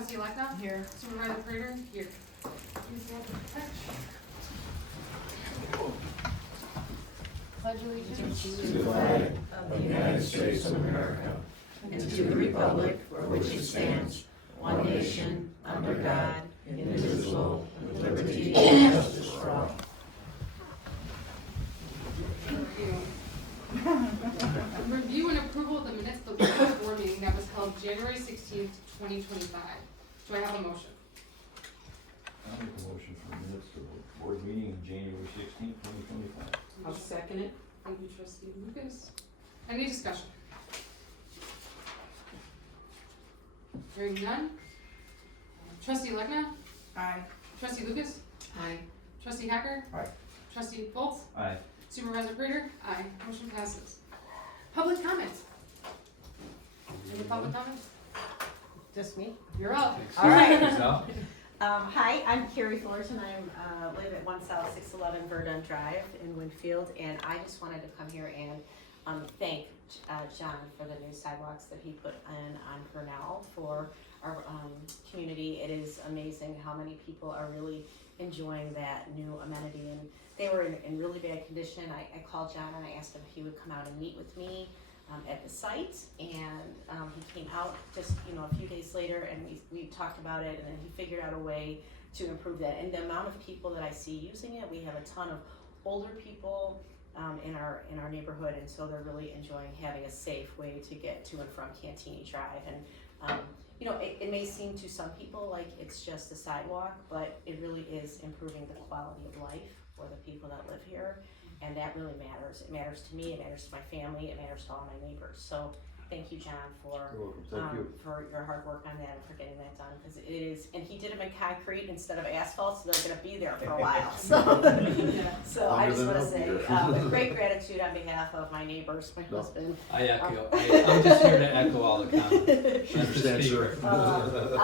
Trustee Electa? Here. Supervisor Prater? Here. Pledge allegiance To the flag of the United States of America and to the republic for which it stands, one nation, under God, indivisible, with liberty and justice for all. Thank you. Review and approval of the minutes of the regular board meeting that was held January 16th, 2025. Do I have a motion? I'll make a motion for minutes of the board meeting January 16th, 2025. I'll second it. Thank you, Trustee Lucas. Any discussion? Hearing none. Trustee Legna? Aye. Trustee Lucas? Aye. Trustee Hacker? Aye. Trustee Foltz? Aye. Supervisor Prater? Aye. Motion passes. Public comment? Any public comments? Just me? You're up. All right. So, Hi, I'm Carrie Fullerton. I live at 1 South 611 Verdun Drive in Winfield, and I just wanted to come here and thank John for the new sidewalks that he put in on Purnell for our community. It is amazing how many people are really enjoying that new amenity, and they were in really bad condition. I called John and I asked him if he would come out and meet with me at the site, and he came out just a few days later, and we talked about it, and then he figured out a way to improve that. And the amount of people that I see using it, we have a ton of older people in our neighborhood, and so they're really enjoying having a safe way to get to and from Cantini Drive. And it may seem to some people like it's just a sidewalk, but it really is improving the quality of life for the people that live here. And that really matters. It matters to me, it matters to my family, it matters to all my neighbors. So thank you, John, for you're welcome. Thank you. for your hard work on that and for getting that done, because it is, and he did them in concrete instead of asphalt, so they're gonna be there for a while. So I just wanna say, great gratitude on behalf of my neighbors, my husband. I echo. I'm just here to echo all the comments. Understand, sir.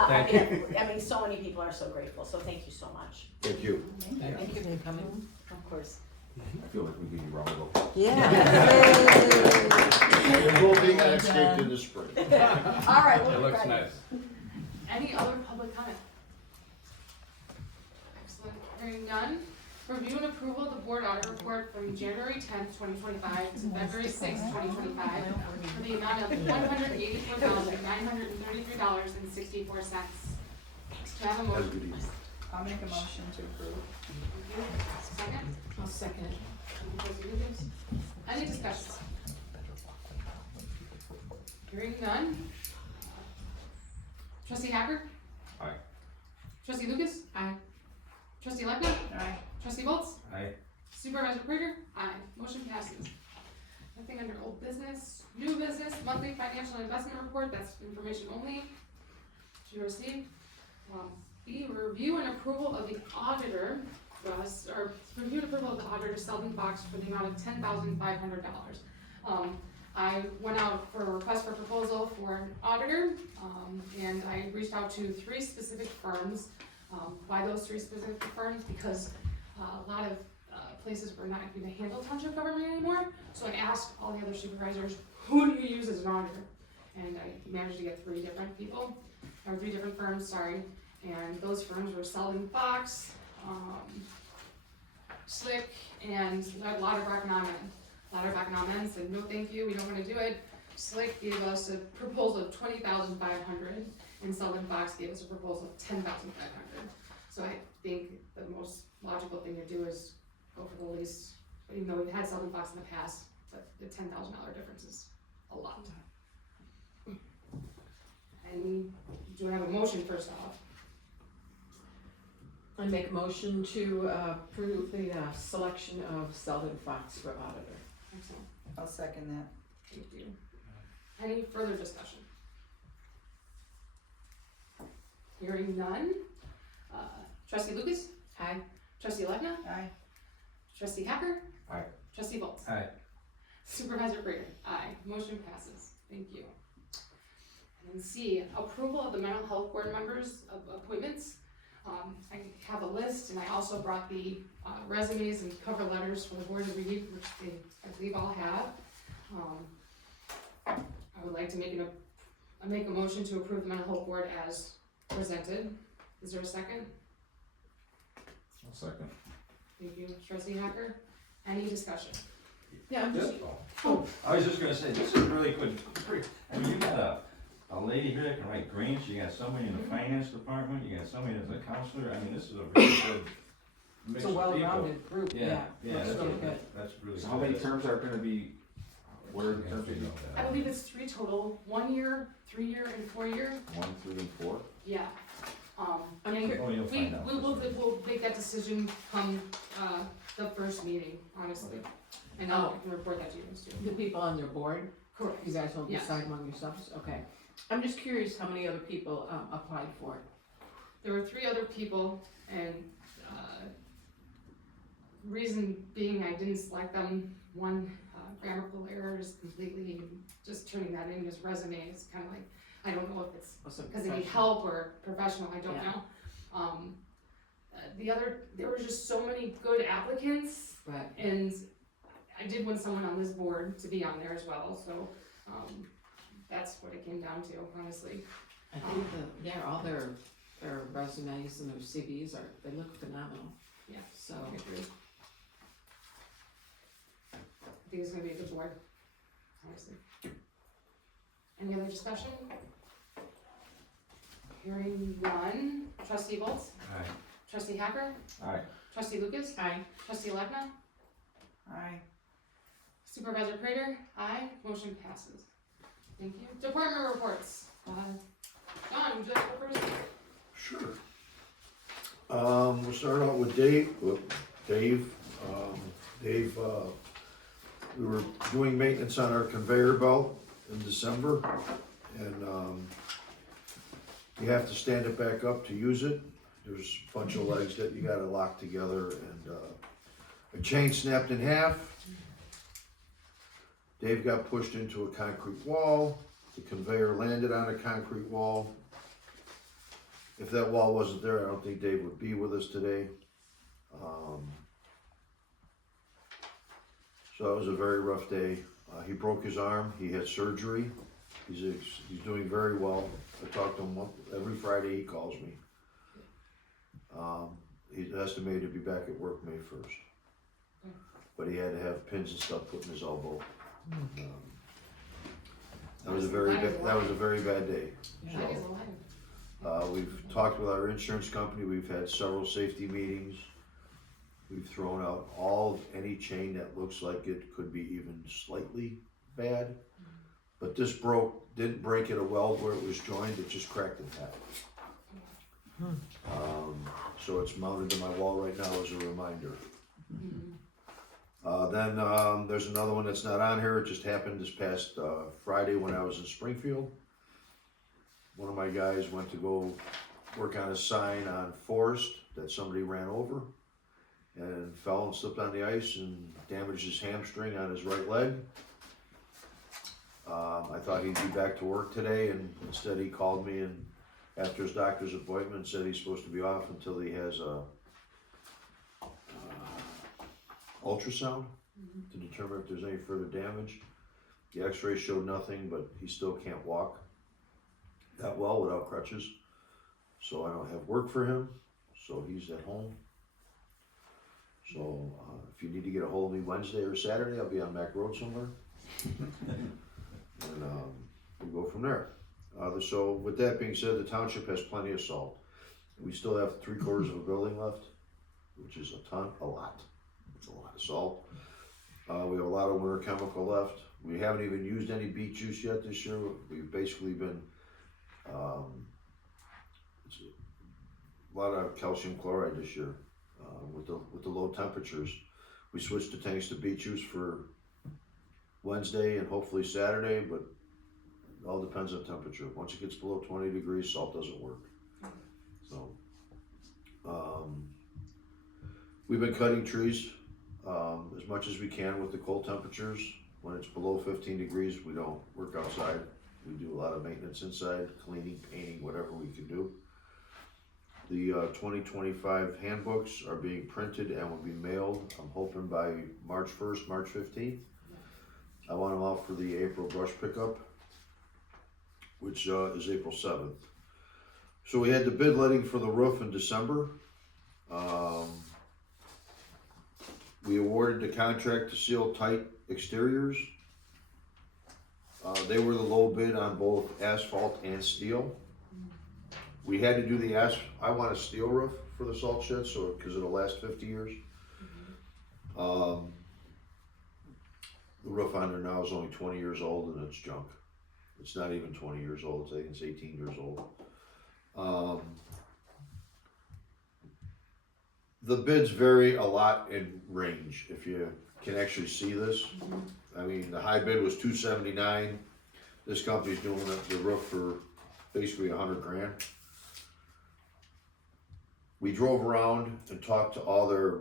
Thank you. I mean, so many people are so grateful, so thank you so much. Thank you. Thank you for coming. Of course. I feel like we give you a round of applause. Yeah. It will be landscaped in the spring. All right. It looks nice. Any other public comment? Excellent. Hearing none. Review and approval of the board audit report from January 10th, 2025 to February 6th, 2025 for the amount of $184,933.64. Do I have a Have a motion? good evening. I'll make a motion to approve. Thank you. Second? I'll second it. Thank you, Trustee Lucas. Any discussion? Hearing none. Trustee Hacker? Aye. Trustee Lucas? Aye. Trustee Lepna? Aye. Trustee Volz? Aye. Supervisor Prater? Aye. Motion passes. Nothing under old business. New business, monthly financial investment report, that's information only. To receive. B, review and approval of the auditor, review and approval of the auditor Selden Fox for the amount of $10,500. I went out for a request for proposal for an auditor, and I reached out to 3 specific firms. Why those 3 specific firms? Because a lot of places were not going to handle township government anymore. So I asked all the other supervisors, who do you use as an auditor? And I managed to get 3 different people, or 3 different firms, sorry. And those firms were Selden Fox, Slick, and Lauterbach and Amen. Lauterbach and Amen said, no thank you, we don't want to do it. Slick gave us a proposal of $20,500, and Selden Fox gave us a proposal of $10,500. So I think the most logical thing to do is go for the least, even though we've had Selden Fox in the past, but the $10,000 difference is a lot. And do I have a motion first off? I make a motion to approve the selection of Selden Fox for auditor. Excellent. I'll second that. Thank you. Any further discussion? Hearing none. Trustee Lucas? Aye. Trustee Legna? Aye. Trustee Hacker? Aye. Trustee Volz? Aye. Supervisor Prater? Aye. Motion passes. Thank you. And then C, approval of the mental health board members' appointments. I have a list, and I also brought the resumes and cover letters for the board to read, which they, I believe, all have. I would like to make a motion to approve the mental health board as presented. Is there a second? I'll second. Thank you, trustee Hacker. Any discussion? Yeah, I'm just, I was just gonna say, this is really good, I mean, you got a lady here that can write grants, you got somebody in the finance department, you got somebody that's a counselor, I mean, this is a really good mix it's a of people. well-rounded group, yeah. Yeah, Looks that's really really good. that's really So how many good. terms are gonna be, what are the terms? I believe it's 3 total, 1 year, 3 year, and 4 year. 1, 3, and 4? Yeah. I'm And cur- Oh, you'll we find out. we'll make that decision come, the first meeting, honestly. And I can report that to you, Ms. The people on your board, Correct. you guys will Yes. decide among yourselves, okay. I'm just curious how many other people, applied for it. There were 3 other people, and, reason being I didn't select them, one, grammatical errors completely, just turning that in his resume is kinda like, I don't know if it's Wasn't because they need professional. help or professional, I don't Yeah. know. There were just so many good applicants, Right, and I did want someone on this board to be on there as well, so, that's what it came down to, honestly. I think all their resumes and their CVs they look phenomenal, Yeah, so. I agree. I think it's gonna be a good board, honestly. Any other discussion? Hearing none, trustee Bolts, Alright, trustee Hacker, Aye. trustee Lucas, Aye. trustee Legna, Aye. supervisor Prater, aye, motion passes. Thank you. Department reports, John, would you like to go first? Sure. We'll start out with Dave. Dave, we were doing maintenance on our conveyor belt in December, and, you have to stand it back up to use it. There's a bunch of legs that you gotta lock together, and, a chain snapped in half. Dave got pushed into a concrete wall. The conveyor landed on a concrete wall. If that wall wasn't there, I don't think Dave would be with us today. So that was a very rough day. He broke his arm, he had surgery. He's doing very well. I talk to him every Friday, he calls me. He's estimated to be back at work May 1st. But he had to have pins and stuff put in his elbow. That was a very bad day. That is alive. We've talked with our insurance company, we've had several safety meetings. We've thrown out any chain that looks like it could be even slightly bad. But this didn't break at a weld where it was joined, it just cracked in half. So it's mounted to my wall right now as a reminder. Then there's another one that's not on here, it just happened this past Friday when I was in Springfield. One of my guys went to go work on a sign on Forest that somebody ran over and fell and slipped on the ice and damaged his hamstring on his right leg. I thought he'd be back to work today, and instead he called me and after his doctor's appointment said he's supposed to be off until he has a ultrasound to determine if there's any further damage. The x-ray showed nothing, but he still can't walk that well without crutches. So I don't have work for him, so he's at home. So if you need to get a hold of me Wednesday or Saturday, I'll be on Mac Road somewhere. And we'll go from there. So with that being said, the township has plenty of salt. We still have 3/4 of a building left, which is a lot. It's a lot of salt. We have a lot of winter chemical left. We haven't even used any beet juice yet this year. We've basically been, it's a lot of calcium chloride this year with the low temperatures. We switched the tanks to beet juice for Wednesday and hopefully Saturday, but it all depends on temperature. Once it gets below 20 degrees, salt doesn't work. So, we've been cutting trees as much as we can with the cold temperatures. When it's below 15 degrees, we don't work outside. We do a lot of maintenance inside, cleaning, painting, whatever we can do. The 2025 handbooks are being printed and will be mailed, I'm hoping by March 1st, March 15th. I want them out for the April brush pickup, which is April 7th. So we had the bid letting for the roof in December. We awarded the contract to Seal Tight Exteriors. They were the low bid on both asphalt and steel. We had to do the I want a steel roof for the salt shed, so, cause it'll last 50 years. The roof on there now is only 20 years old and it's junk. It's not even 20 years old, I think it's 18 years old. The bids vary a lot in range, if you can actually see this. I mean, the high bid was $279. This company's doing the roof for basically $100 grand. We drove around and talked to all their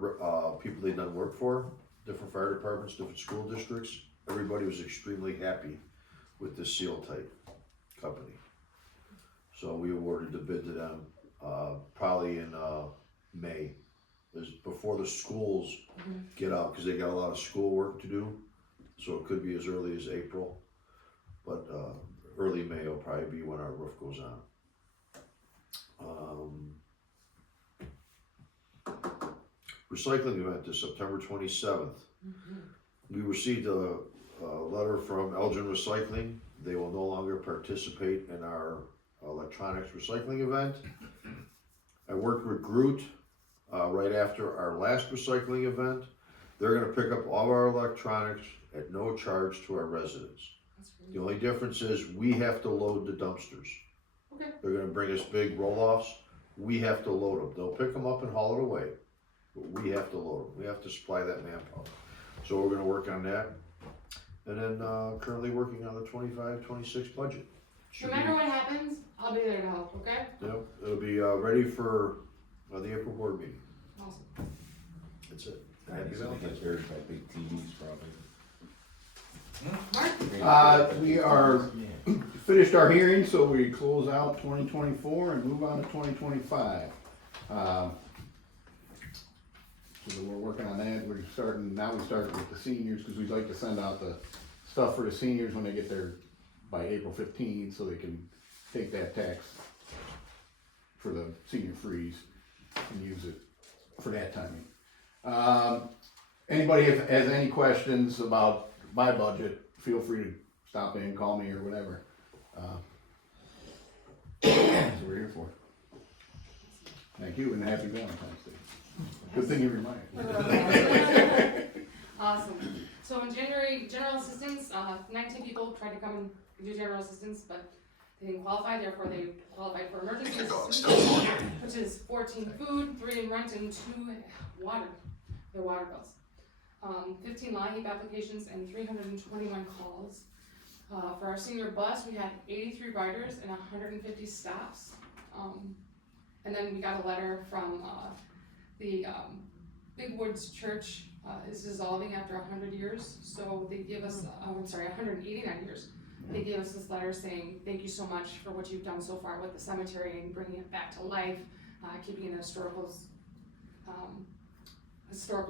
people they'd done work for, different fire departments, different school districts. Everybody was extremely happy with this Seal Tight company. So we awarded the bid to them probably in May, before the schools get out, because they got a lot of school work to do. So it could be as early as April, but early May will probably be when our roof goes on. Recycling event is September 27th. We received a letter from Elgin Recycling. They will no longer participate in our electronics recycling event. I worked with Groot right after our last recycling event. They're gonna pick up all our electronics at no charge to our residents. The only difference is we have to load the dumpsters. Okay. They're gonna bring us big roll-offs. We have to load them. They'll pick them up and haul it away, but we have to load them. We have to supply that manpower. So we're gonna work on that. And then currently working on the 25-26 budget. No matter what happens, I'll be there to help, okay? Yep, it'll be ready for the April board meeting. Awesome. That's it. Happy Valentine's Day. By big TVs probably. Mark? We are finished our hearing, so we close out 2024 and move on to 2025. So we're working on that. We started with the seniors, because we'd like to send out the stuff for the seniors when they get there by April 15th, so they can take that tax for the senior freeze and use it for that timing. Anybody has any questions about my budget, feel free to stop in, call me or whatever. That's what we're here for. Thank you and happy Valentine's Day. Good thing you reminded me. Awesome. So in January, general assistance, 19 people tried to come and do general assistance, but they didn't qualify, therefore they qualified for emergency assistance, which is 14 food, 3 in rent, and 2 water, their water bills. 15 LIHEAP applications and 321 calls. For our senior bus, we had 83 riders and 150 stops. And then we got a letter from the Big Woods Church is dissolving after 100 years, so they give us, 189 years. They gave us this letter saying, thank you so much for what you've done so far with the cemetery and bringing it back to life, keeping it a historical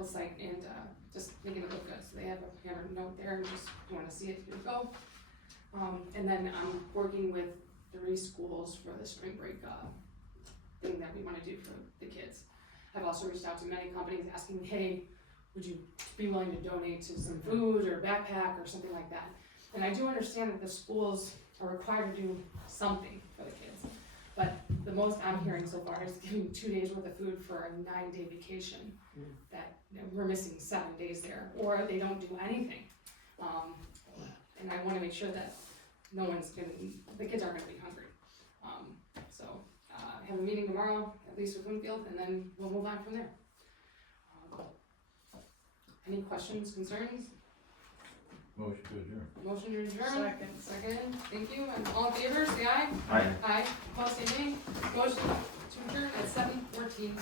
site, and just making it look good. So they have a handwritten note there, and just if you want to see it, here you go. And then I'm working with 3 schools for the spring break thing that we want to do for the kids. I've also reached out to many companies asking, hey, would you be willing to donate to some food or backpack or something like that? And I do understand that the schools are required to do something for the kids, but the most I'm hearing so far is giving 2 days worth of food for a 9-day vacation. That we're missing 7 days there, or they don't do anything. And I want to make sure that the kids aren't going to be hungry. So I have a meeting tomorrow, at least with Winfield, and then we'll move on from there. Any questions, concerns? Motion to adjourn. Motion to adjourn? Second, thank you, and all in favor, say aye. Aye. Aye, opposed, say nay. Motion to adjourn at 7:14.